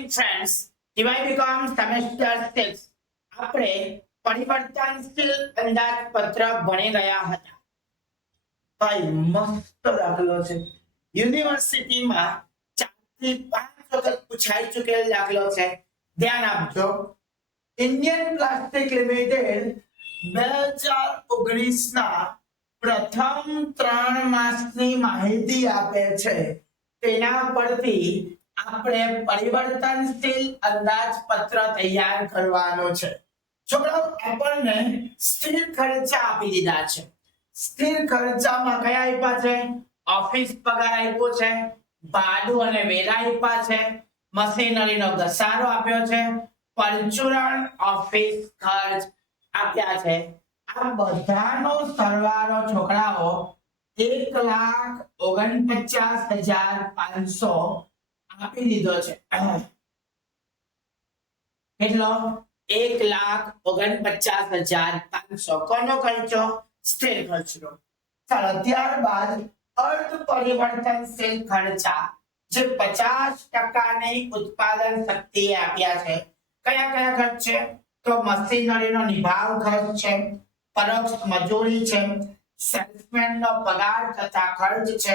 morning, friends. DYBCom semester 6 આપણે પરિવર્તનશીલ અંદાજપત્ર ભણી ગયા હતા. ભાઈ મસ્ત દાખલો છે. યુનિવર્સિટીમાં 4 થી 5 વખત પૂછાઈ ચૂકેલ દાખલો છે. ધ્યાન આપજો. ઇન્ડિયન પ્લાસ્ટિક લિમિટેડ 2019 ના પ્રથમ 3 માસની માહિતી આપે છે. તેના પરથી આપણે પરિવર્તનશીલ અંદાજપત્ર તૈયાર કરવાનો છે. છોકરાઓ આપણને સ્થિર ખર્ચા આપી દીધા છે. સ્થિર ખર્ચામાં કયા આપ્યા છે? ઓફિસ પગાર આપ્યો છે, ભાડું અને વેરા આપ્યા છે, મશીનરીનો ઘસારો આપ્યો છે, પરચુરણ ઓફિસ ખર્ચ આપ્યા છે. આ બધાનો સરવાળો છોકરાઓ 1,49,500 આપી દીધો છે. કેટલો? 1,49,500 કોનો ખર્ચો? સ્થિર ખર્ચનો. ચાલો ત્યારબાદ અર્ધ પરિવર્તનશીલ ખર્ચા જે 50% ની ઉત્પાદન શક્તિ આપ્યા છે. કયા કયા ખર્ચ છે? તો મશીનરીનો નિભાવ ખર્ચ છે, પરોક્ષ મજૂરી છે, સેલ્સમેનનો પગાર તથા ખર્ચ છે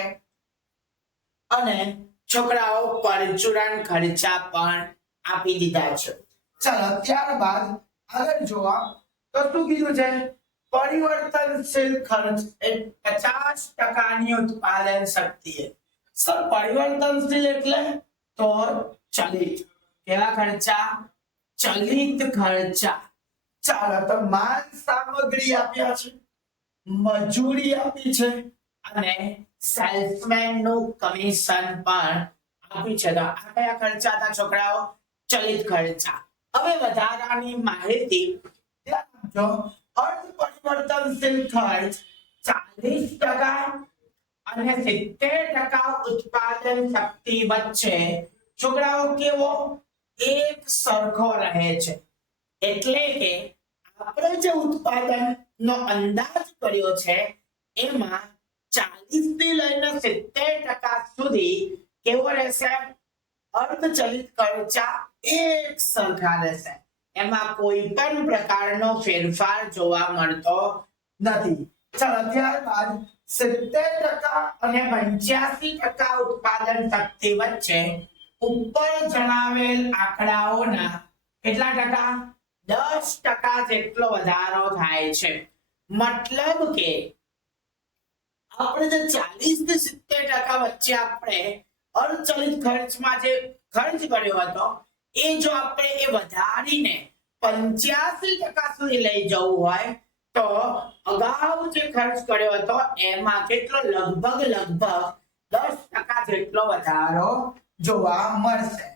અને છોકરાઓ પરચુરણ ખર્ચા પણ આપી દીધા છે. ચાલો ત્યારબાદ આગળ જોવા તો શું કીધું છે? પરિવર્તનશીલ ખર્ચ એ 50% ની ઉત્પાદન શક્તિ. સર પરિવર્તનશીલ એટલે તો ચલિત. કેવા ખર્ચા? ચલિત ખર્ચા. ચાલો તો માલ સામગ્રી આપ્યા છે, મજૂરી આપી છે અને સેલ્સમેન નું કમિશન પણ આપી છે. તો આ કયા ખર્ચા હતા છોકરાઓ? ચલિત ખર્ચા. હવે વધારાની માહિતી ધ્યાન આપજો. અર્ધ પરિવર્તનશીલ ખર્ચ 40% અને 70% ઉત્પાદન શક્તિ વચ્ચે છોકરાઓ કેવો? એક સરખો રહે છે. એટલે કે આપણે જે ઉત્પાદન નો અંદાજ કર્યો છે એમાં 40 થી લઈને 70% સુધી કેવો રહેશે? અર્ધચલિત ખર્ચા એક સરખા રહેશે. એમાં કોઈ પણ પ્રકારનો ફેરફાર જોવા મળતો નથી. ચાલો ત્યારબાદ 70% અને 85% ઉત્પાદન શક્તિ વચ્ચે ઉપર જણાવેલ આંકડાઓના કેટલા ટકા? 10% જેટલો વધારો થાય છે. મતલબ કે આપણે જે 40 થી 70% વચ્ચે આપણે અર્ધચલિત ખર્ચમાં જે ખર્ચ કર્યો હતો એ જો આપણે એ વધારીને 85% સુધી લઈ જવું હોય તો અગાઉ જે ખર્ચ કર્યો હતો એમાં કેટલો? લગભગ 10% જેટલો વધારો જોવા મળશે.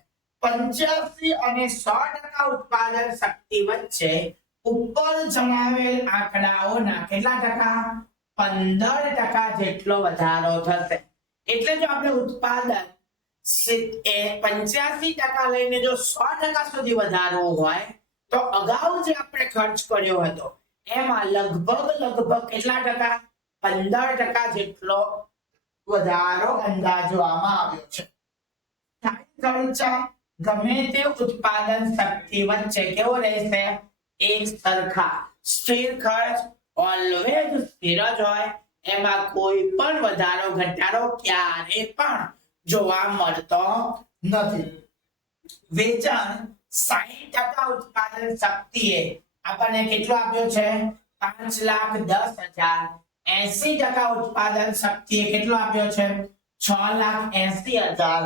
85 અને 100% ઉત્પાદન શક્તિ વચ્ચે ઉપર જણાવેલ આંકડાઓના કેટલા ટકા? 15% જેટલો વધારો થશે. એટલે જો આપણે ઉત્પાદન 85% લઈને જો 100% સુધી વધારવું હોય તો અગાઉ જે આપણે ખર્ચ કર્યો હતો એમાં લગભગ કેટલા ટકા? 15% જેટલો વધારો અંદાજવામાં આવ્યો છે. ખર્ચા ગમે તે ઉત્પાદન શક્તિ વચ્ચે કેવો રહેશે? એક સરખા. સ્થિર ખર્ચ ઓલવેઝ સ્થિર જ હોય. એમાં કોઈ પણ વધારો ઘટાડો ક્યારે પણ જોવા મળતો નથી. વેચાણ 60% ઉત્પાદન શક્તિએ આપણને કેટલો આપ્યો છે? 5,10,000. 80% ઉત્પાદન શક્તિએ કેટલો આપ્યો છે? 6,80,000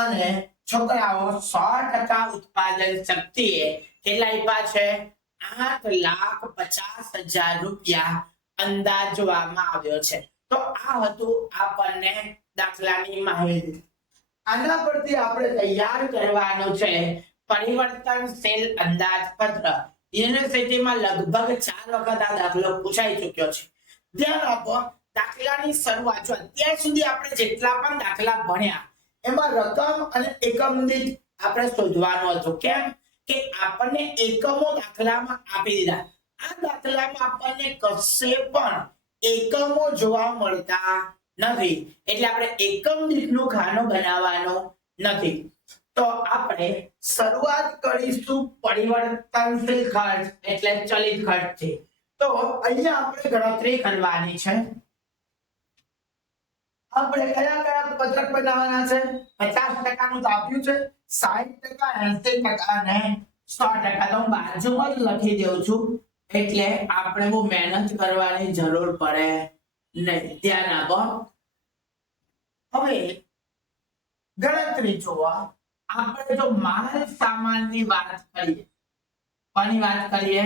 અને છોકરાઓ 100% ઉત્પાદન શક્તિએ કેટલા આપ્યા છે? 8,50,000 રૂપિયા અંદાજવામાં આવ્યો છે. તો આ હતું આપણને દાખલાની માહિતી. આના પરથી આપણે તૈયાર કરવાનું છે પરિવર્તનશીલ અંદાજપત્ર. યુનિવર્સિટીમાં લગભગ 4 વખત આ દાખલો પૂછાઈ ચૂક્યો છે. ધ્યાન આપો. દાખલાની શરૂઆત અત્યાર સુધી આપણે જેટલા પણ દાખલા ભણ્યા એમાં રકમ અને એકમ દીઠ આપણે શોધવાનું હતું. કેમ કે આપણને એકમો દાખલામાં આપી દીધા. આ દાખલામાં આપણને કશે પણ એકમો જોવા મળતા નથી. એટલે આપણે એકમ દીઠનું ખાનું બનાવવાનું નથી. તો આપણે શરૂઆત કરીશું પરિવર્તનશીલ ખર્ચ એટલે ચલિત ખર્ચથી. તો અહીંયા આપણે ગણતરી કરવાની છે. આપણે કયા કયા પત્રક બનાવવાના છે? 50% નું તો આપ્યું છે, 60%, 80% અને 100%. તો હું બાજુમાં જ લખી દઉં છું એટલે આપણે બહુ મહેનત કરવાની જરૂર પડે નહીં. ધ્યાન આપો. હવે ગણતરી જોવા આપણે જો માલ સામાનની વાત કરીએ, કોની વાત કરીએ?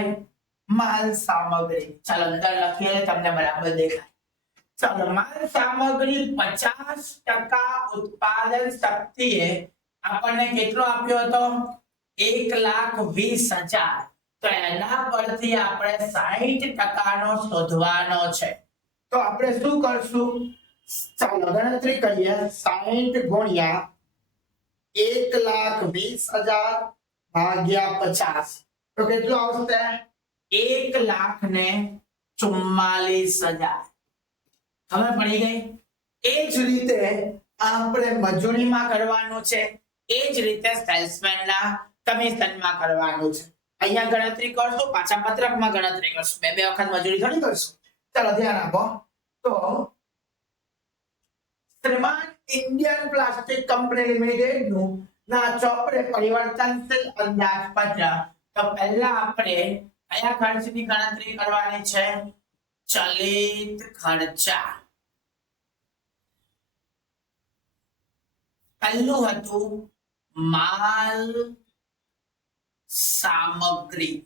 માલ સામગ્રી. ચાલો અંદર લખીએ તમને બરાબર દેખાય. ચાલો, માલ સામગ્રી 50% ઉત્પાદન શક્તિએ આપણને કેટલો આપ્યો હતો? 1,20,000. તો એના પરથી આપણે 60% નો શોધવાનો છે. તો આપણે શું કરશું? ચાલો ગણતરી કરીએ. 60 ગુણ્યા 1,20,000 ભાગ્યા 50 તો કેટલું આવશે? 1,44,000. ખબર પડી ગઈ? એ જ રીતે આપણે મજૂરીમાં કરવાનું છે, એ જ રીતે સેલ્સમેનના કમિશનમાં કરવાનું છે. અહીંયા ગણતરી કરશું, પાછા પત્રકમાં ગણતરી કરશું. બે વખત મજૂરી થોડી કરશું. ચાલો ધ્યાન આપો. તો શ્રીમાન ઇન્ડિયન પ્લાસ્ટિક કંપની લિમિટેડ નું ના ચોપડે પરિવર્તનશીલ અંદાજપત્ર. તો પહેલા આપણે કયા ખર્ચની ગણતરી કરવાની છે? ચલિત ખર્ચા. પહેલું હતું માલ સામગ્રી.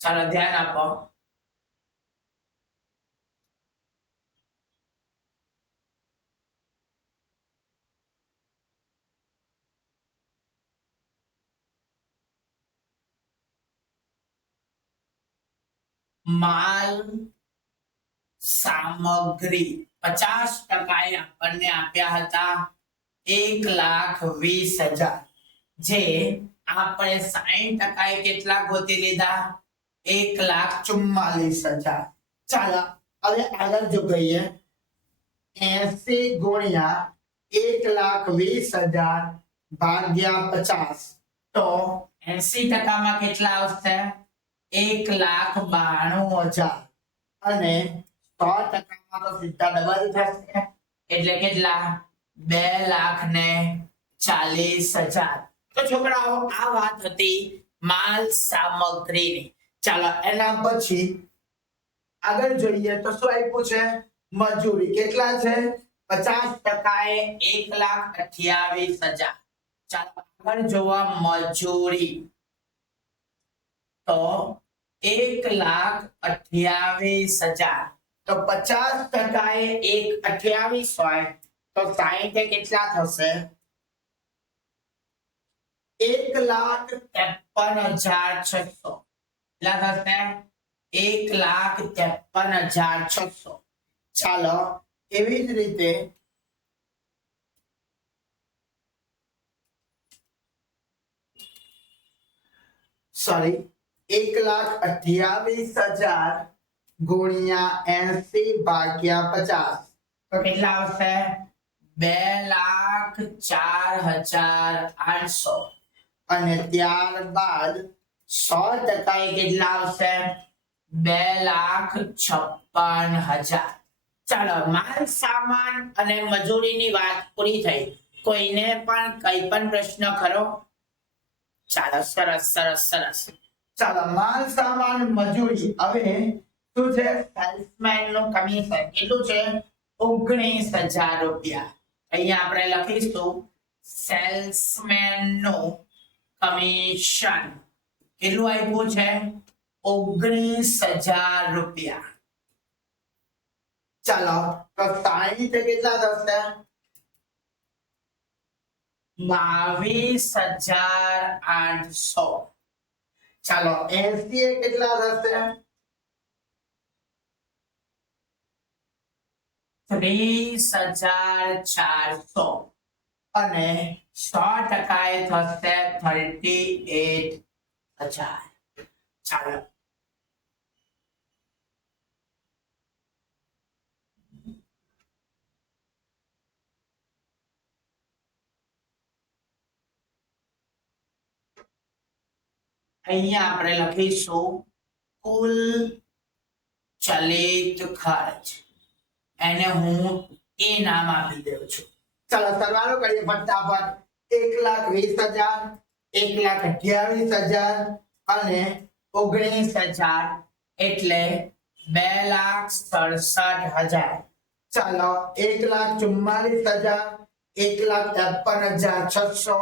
ચાલો ધ્યાન આપો. માલ સામગ્રી 50% આપણને આપ્યા હતા 1,20,000. જે આપણે 60% કેટલા ગોતી લીધા? 1,44,000. ચાલો હવે આગળ જો ગઈએ. 80 ગુણ્યા 1,20,000 ભાગ્યા 50 તો 80% માં કેટલા આવશે? 1,92,000. અને 100% માં તો સીધા ડબલ થશે એટલે કેટલા? 2,40,000. તો છોકરાઓ આ વાત હતી માલ સામગ્રીની. ચાલો એના પછી આગળ જોઈએ તો શું આપ્યું છે? મજૂરી. કેટલા છે? 50% એ 1,28,000. ચાલો આગળ જોવા મજૂરી. તો 1,28,000. તો 50% એ 1,28,000 હોય તો 60 કેટલા થશે? 1,53,600. કેટલા થશે? 1,53,600. ચાલો એવી જ રીતે સોરી 1,28,000 ગુણ્યા 80 ભાગ્યા 50 તો કેટલા આવશે? 2,04,800. અને ત્યારબાદ 100% એ કેટલા આવશે? 2,56,000. ચાલો માલ સામાન અને મજૂરીની વાત પૂરી થઈ. કોઈને પણ કઈ પણ પ્રશ્ન ખરો? ચાલો સરસ સરસ સરસ. ચાલો માલ સામાન મજૂરી. હવે શું છે? સેલ્સમેન નું કમિશન કેટલું છે? 19,000 રૂપિયા. અહીંયા આપણે લખીશું સેલ્સમેન નું કમિશન કેટલું આપ્યું છે? 19,000 રૂપિયા. ચાલો તો 60 કેટલા થશે? 22,800. ચાલો 80 કેટલા થશે? 30,400. અને 100% એ થશે 38,000. ચાલો અહીંયા આપણે લખીશું કુલ ચલિત ખર્ચ, એને હું એ નામ આપી દઉં છું. ચાલો સરવાળો કરીએ ફટાફટ. 1,20,000, 1,28,000 અને 19,000 એટલે 2,67,000. ચાલો 1,44,000, 1,53,600,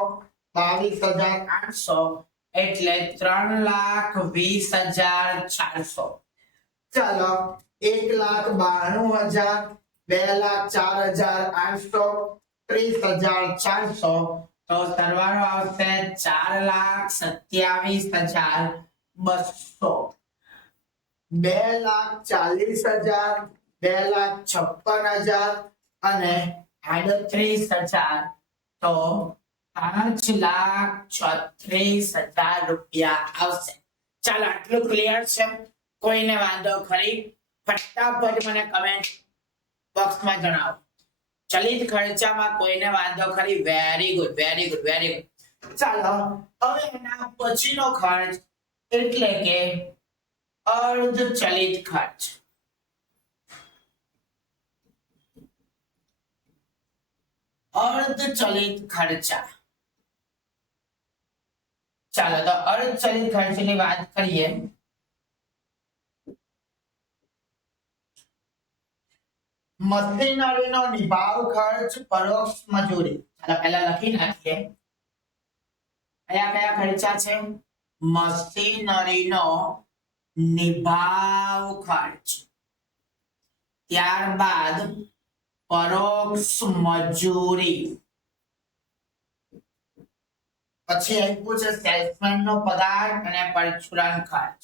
22,800 એટલે 3,20,400. ચાલો 1,92,000, 2,04,800, 30,400 તો સરવાળો આવશે 4,27,200. 2,40,000, 2,56,000 અને 38,000 તો 5,36,000 રૂપિયા આવશે. ચાલો આટલું ક્લિયર છે? કોઈને વાંધો ખરી? ફટાફટ મને કમેન્ટ બોક્સમાં જણાવો. ચલિત ખર્ચામાં કોઈને વાંધો ખરી? Very good, very good, very good. ચાલો હવે એના પછીનો ખર્ચ એટલે કે અર્ધ ચલિત ખર્ચ. અર્ધ ચલિત ખર્ચા. ચાલો તો અર્ધ ચલિત ખર્ચની વાત કરીએ. મશીનરીનો નિભાવ ખર્ચ, પરોક્ષ મજૂરી. ચાલો પહેલા લખી નાખીએ કયા કયા ખર્ચા છે. મશીનરીનો નિભાવ ખર્ચ, ત્યારબાદ પરોક્ષ મજૂરી, પછી આપ્યું છે સેલ્સમેન નો પગાર અને પરચુરણ ખર્ચ.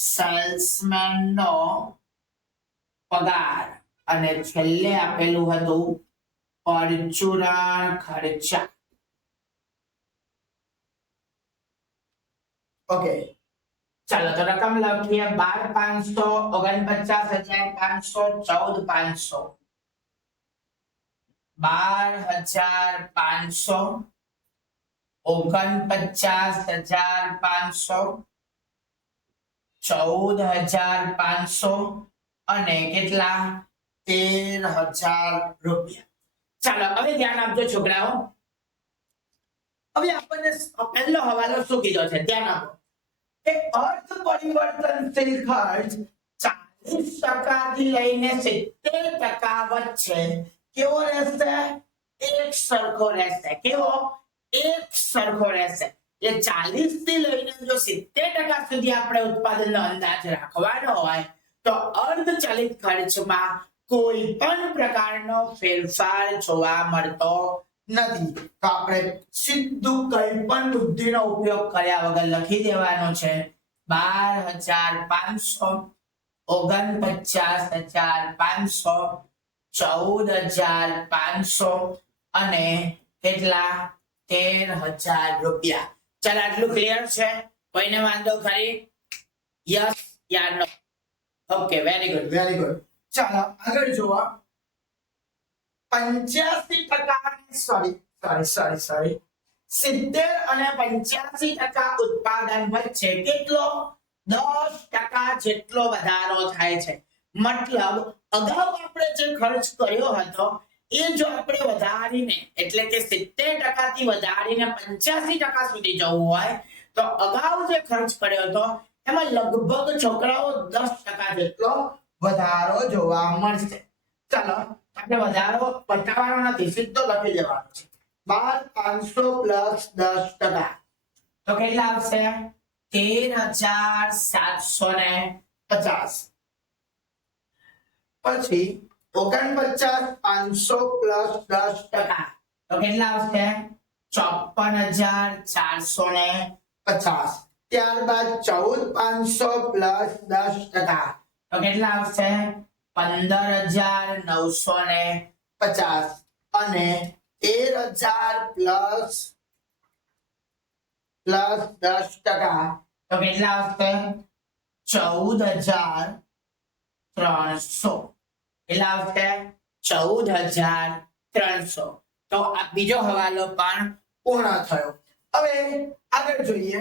સેલ્સમેન નો પગાર અને છેલ્લે આપેલું હતું પરચુરણ ખર્ચા. ઓકે ચાલો તો રકમ લખીએ. 12,500, 49,500, 14,500, 12,500, 49,500 અને કેટલા? 13,000 રૂપિયા. ચાલો હવે ધ્યાન આપજો છોકરાઓ. હવે આપણને પહેલો હવાલો શું કીધો છે? ધ્યાન આપો. અર્થ પરિવર્તનશીલ ખર્ચ 40% થી લઈને 70% વચ્ચે કેવો રહેશે? એક સરખો રહેશે. કેવો? એક સરખો રહેશે. એ 40 થી લઈને જો 70% સુધી આપણે ઉત્પાદનનો અંદાજ રાખવાનો હોય તો અર્ધ ચલિત ખર્ચમાં કોઈ પણ પ્રકારનો ફેરફાર જોવા મળતો નથી. તો આપણે સીધું કઈ પણ બુદ્ધિનો ઉપયોગ કર્યા વગર લખી દેવાનું છે 12,500, 49,500, 14,500 અને કેટલા? 13,000 રૂપિયા. ચાલો આટલું ક્લિયર છે? કોઈને વાંધો ખરી? Yes ya no? Okay very good, very good. ચાલો આગળ જુઓ. 85% સોરી 70 અને 85% ઉત્પાદન વચ્ચે કેટલો? 10% જેટલો વધારો થાય છે. મતલબ અગાઉ આપણે જે ખર્ચ કર્યો હતો એ જો આપણે વધારીને એટલે કે 70% થી વધારીને 85% સુધી જવું હોય તો અગાઉ જે ખર્ચ કર્યો હતો એમાં લગભગ છોકરાઓ 10% જેટલો વધારો જોવા મળશે. ચાલો આપણે વધારો બતાવવાનો નથી, સીધો લખી દેવાનો છે. 12,500 પ્લસ 10% તો કેટલા આવશે? 13,750. પછી 49,500 પ્લસ 10% તો કેટલા આવશે? 54,450. ત્યારબાદ 14,500 પ્લસ 10% તો કેટલા આવશે? 15,950 અને 13,000 પ્લસ 10% તો કેટલા આવશે? 14,300. કેટલા આવશે? 14,300. તો આ બીજો હવાલો પણ પૂર્ણ થયો. હવે આગળ જોઈએ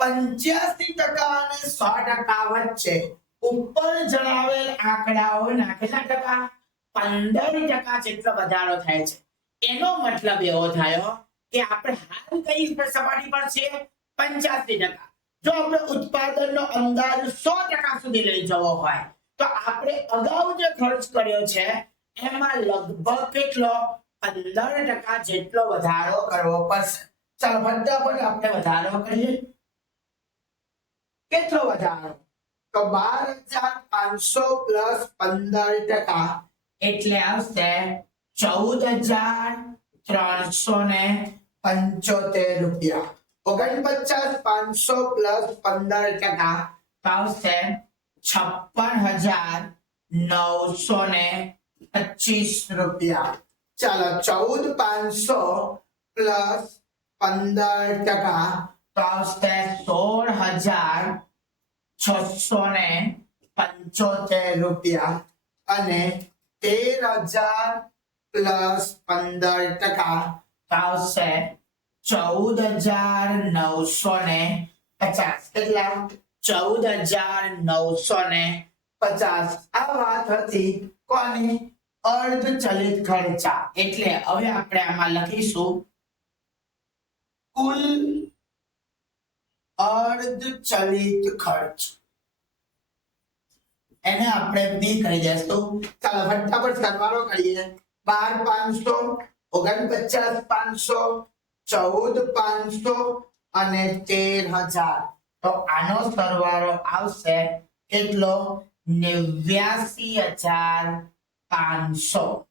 85% અને 100% વચ્ચે ઉપર જણાવેલ આંકડાઓના કેટલા ટકા 15% જેટલો વધારો થાય છે એનો મતલબ એવો થયો કે આપણે હાલ કઈ સપાટી પર છે 85%. જો આપણે ઉત્પાદનનો અંદાજ 100% સુધી લઈ જવો હોય તો આપણે અગાઉ જે ખર્ચ કર્યો છે એમાં લગભગ કેટલો 15% જેટલો વધારો કરવો પડશે. ચાલો ફટાફટ આપણે વધારો કરીએ. કેટલો વધારો? તો 12,500 પ્લસ 15% એટલે આવશે 14,375 રૂપિયા. 49,500 પ્લસ 15% આવશે 56,925 રૂપિયા. ચાલો 14,500 પ્લસ 15% તો આવશે 16,675 રૂપિયા અને 13,000 પ્લસ 15% તો આવશે 14,950. કેટલા? 14,950. આ વાત હતી કોની? અર્ધચલિત ખર્ચા. એટલે હવે આપણે આમાં લખીશું કુલ અર્ધચલિત ખર્ચ. એને આપણે બી કહી દઈશું. ચાલો ફટાફટ સરવાળો કરીએ. 12,500 49,500 14,500 અને 13,000. તો આનો સરવાળો આવશે કેટલો? 89,500.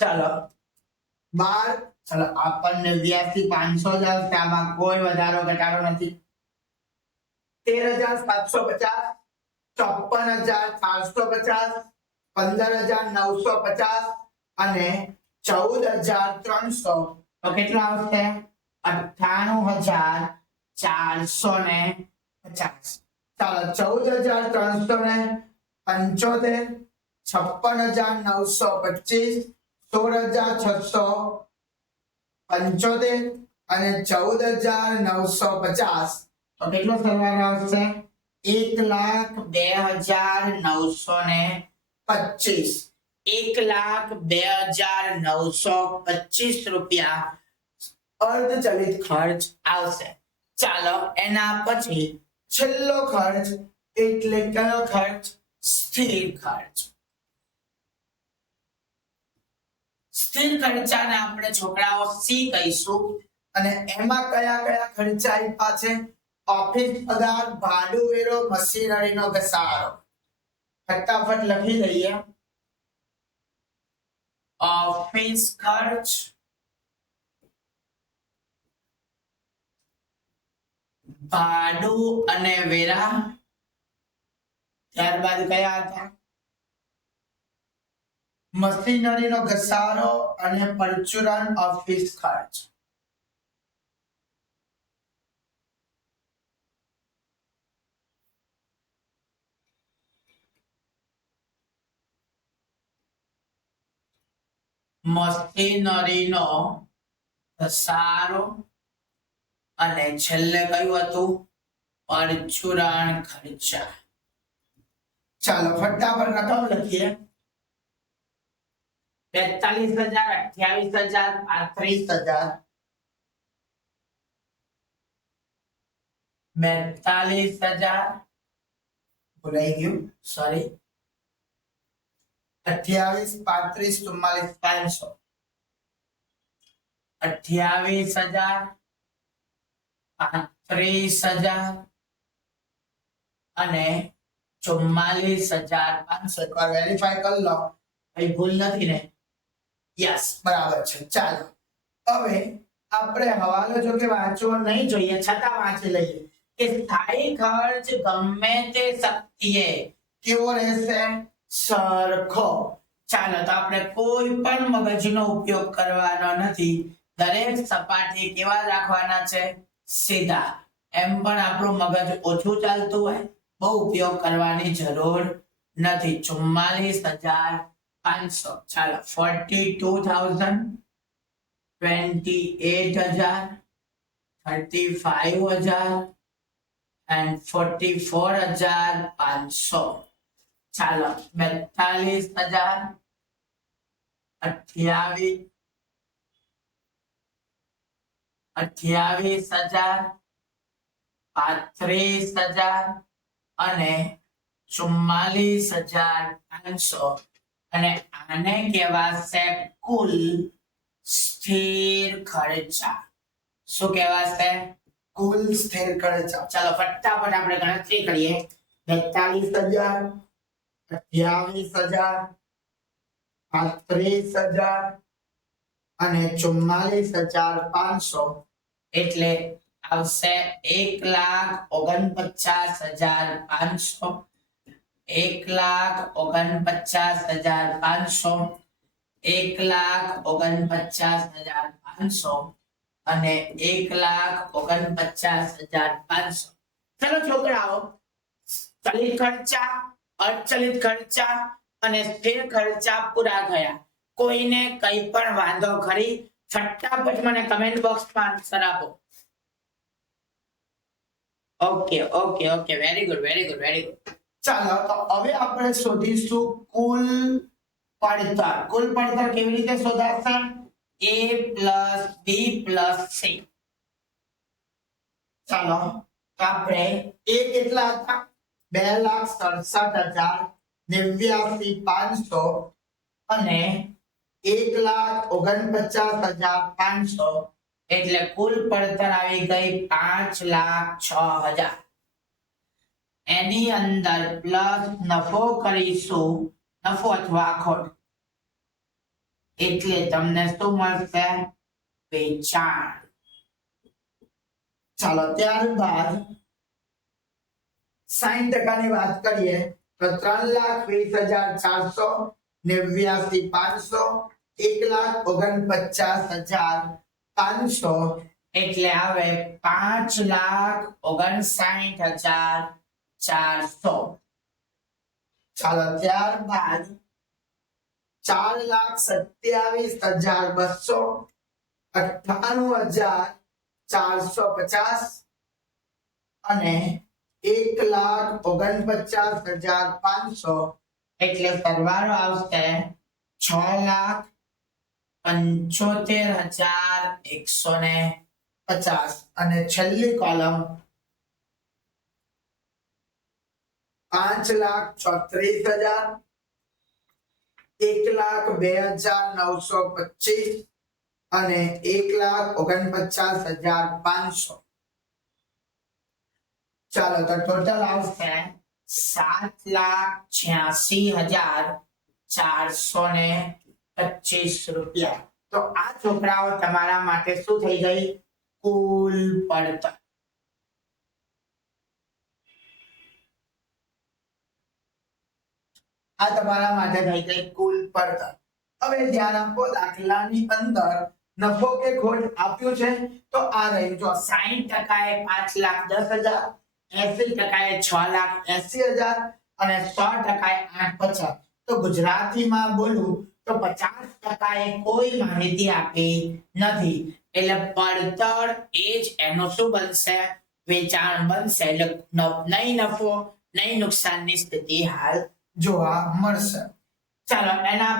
ચાલો 12 ચાલો આપણને 89,500 જ આવશે. આમાં કોઈ વધારો ઘટાડો નથી. 13,750 54,450 15,950 અને 14,300. તો કેટલો આવશે? 98,450. ચાલો 14,375 56,925 16,675 અને 14,950. તો કેટલો સરવાળો આવશે? 1,02,925. 1,02,925 રૂપિયા અર્ધચલિત ખર્ચ આવશે. ચાલો એના પછી છેલ્લો ખર્ચ એટલે કયો ખર્ચ? સ્થિર ખર્ચ. સ્થિર ખર્ચાને આપણે છોકરાઓ સી કહીશું. અને એમાં કયા કયા ખર્ચા આપ્યા છે? ઓફિસ પગાર, ભાડું, વેરો, મશીનરીનો ઘસારો. ફટાફટ લખી દઈએ. ઓફિસ ખર્ચ, ભાડું અને વેરા. ત્યારબાદ કયા હતા? મશીનરીનો ઘસારો અને પરચુરણ ઓફિસ ખર્ચ. મશીનરીનો ઘસારો અને છેલ્લે કયું હતું? પરચુરણ ખર્ચા. ચાલો ફટાફટ રકમ લખીએ. 42,000 28,000 35,000 42,000 ભૂલાઈ ગયું સોરી 28 35 44 500 28,000 35,000 અને 44,500. એકવાર વેરીફાઈ કરી લો કઈ ભૂલ નથી ને? યસ બરાબર છે. ચાલો હવે આપણે હવાલો જો કે વાંચવો નહીં જોઈએ છતાં વાંચી લઈએ કે સ્થાયી ખર્ચ ગમે તે શક્તિએ કેવો રહેશે? સરખો. ચાલો તો આપણે કોઈ પણ મગજનો ઉપયોગ કરવાનો નથી, દરેક સપાટી કેવા રાખવાના છે, સીધા. એમ પણ આપણું મગજ ઓછું ચાલતું હોય, બહુ ઉપયોગ કરવાની જરૂર નથી. 44,500. ચાલો 42,000, 28,000, 35,000 and 44,500. ચાલો 42,000, 28,000, 35,000 અને 44,500. અને આને કહેવાશે કુલ સ્થિર ખર્ચા. શું કહેવાશે? કુલ સ્થિર ખર્ચા. ચાલો ફટાફટ આપણે ગણતરી કરીએ. 42,000, 28,000, 35,000 અને 44,500 એટલે આવશે 1,49,500, 1,49,500, 1,49,500 અને 1,49,500. ચલો છોકરાઓ, ચલિત ખર્ચા, અચલિત ખર્ચા અને સ્થિર ખર્ચા પૂરા થયા. કોઈને કઈ પણ વાંધો ખરી? ફટાફટ મને કમેન્ટ બોક્સમાં આન્સર આપો. Okay okay okay, very good very good very good. ચાલો તો હવે આપણે શોધીશું કુલ પડતર. કુલ પડતર કેવી રીતે શોધાશે? A plus B plus C. ચાલો તો આપણે એ કેટલા હતા? 2,67,089,500 અને 1,49,500 એટલે કુલ પડતર આવી ગઈ 5,06,000. એની અંદર પ્લસ નફો કરીશું, નફો અથવા ખોટ, એટલે તમને શું મળશે? વેચાણ. ચાલો ત્યારબાદ 60% ની વાત કરીએ તો 3,20,400, 89,500, 1,49,500 એટલે આવે 5,59,400. ચાલો ત્યારબાદ 4,27,200, 98,450 અને 1,49,500 એટલે સરવાળો આવશે 6,75,150 અને છેલ્લી કોલમ 5,34,000, 1,02,925 અને 1,49,500. ચાલો તો ટોટલ આવશે 7,86,425 રૂપિયા. તો આ છોકરાઓ તમારા માટે શું થઈ ગઈ? કુલ પડતર. આ તમારા માટે થઈ ગઈ કુલ પડતર. હવે ધ્યાન આપો, દાખલાની અંદર નફો કે ખોટ આપ્યું છે તો આ રહ્યું. જો 60% એ 5,10,000, 80% એ 6,80,000 અને 100% એ 850. તો ગુજરાતીમાં બોલું તો 50% એ કોઈ માહિતી આપી નથી, એટલે પડતર એ જ એનો શું બનશે? વેચાણ બનશે. એટલે નહીં નફો નહીં નુકસાનની સ્થિતિ હાલ જોવા મળશે. ચાલો એના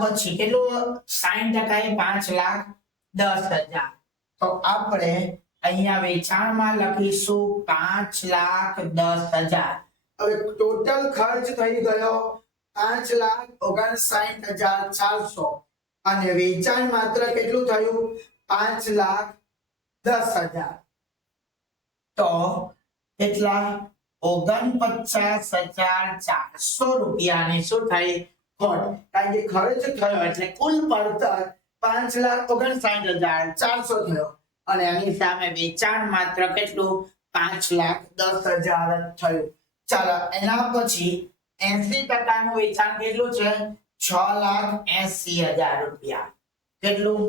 પછી કેટલું? 60% એ 5,10,000. તો આપણે અહીંયા વેચાણમાં લખીશું 5,10,000. હવે ટોટલ ખર્ચ થઈ ગયો 5,59,400 અને વેચાણ માત્ર કેટલું થયું? 5,10,000. તો કેટલા? 49,400 રૂપિયાની શું થઈ? ખોટ. કારણ કે ખર્ચ થયો એટલે કુલ પડતર 5,59,400 થયો અને એની સામે વેચાણ માત્ર કેટલું? 5,10,000 થયું. ચાલો એના પછી 80% વેચાણ કેટલું છે? 6,80,000 રૂપિયા. કેટલું?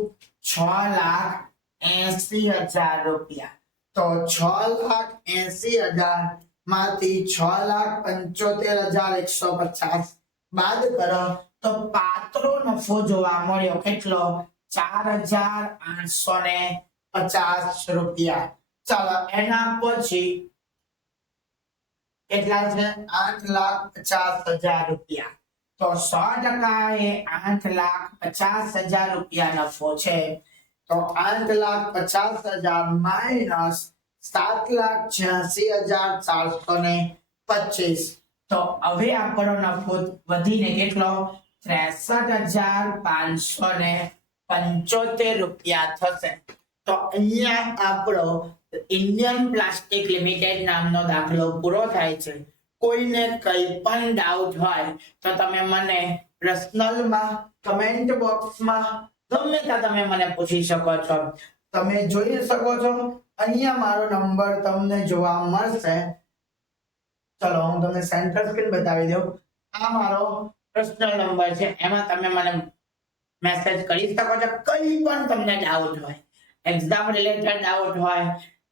6,80,000 રૂપિયા. તો 6,80,000 માંથી 6,75,150 બાદ કરો તો પાત્રો નફો જોવા મળ્યો કેટલો? 4,850 રૂપિયા. ચાલો એના પછી કેટલા છે? 8,50,000 રૂપિયા. તો 100% એ 8,50,000 રૂપિયા નફો છે. તો 8,50,000 માઇનસ 7,86,425. તો હવે આપણો નફો વધીને કેટલો? 63,575 રૂપિયા થશે. તો અહીંયા આપણો ઇન્ડિયન પ્લાસ્ટિક લિમિટેડ નામનો દાખલો પૂરો થાય છે. કોઈને કંઈ પણ ડાઉટ હોય તો તમે મને પર્સનલમાં કમેન્ટ બોક્સમાં ગમે ત્યાં તમે મને પૂછી શકો છો. તમે જોઈ શકો છો અહીંયા મારો નંબર તમને જોવા મળશે. ચલો હું તમને સેન્ટર સ્ક્રીન બતાવી દઉં. આ મારો પર્સનલ નંબર છે, એમાં તમે મને મેસેજ કરી શકો છો. કંઈ પણ તમને ડાઉટ હોય, એક્ઝામ રિલેટેડ ડાઉટ હોય,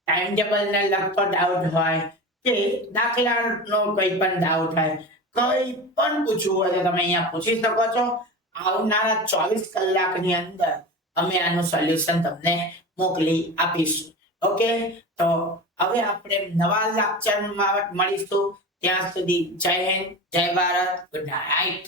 ટાઈમ ટેબલ ને લગતો ડાઉટ હોય કે દાખલાનો કંઈ પણ ડાઉટ હોય, કંઈ પણ પૂછવું હોય તો તમે અહીંયા પૂછી શકો છો. આવનારા 24 કલાકની અંદર અમે આનું સોલ્યુશન તમને મોકલી આપીશું. ઓકે, તો હવે આપણે નવા લેક્ચરમાં મળીશું. ત્યાં સુધી જય હિન્દ, જય ભારત, ગુડ નાઇટ.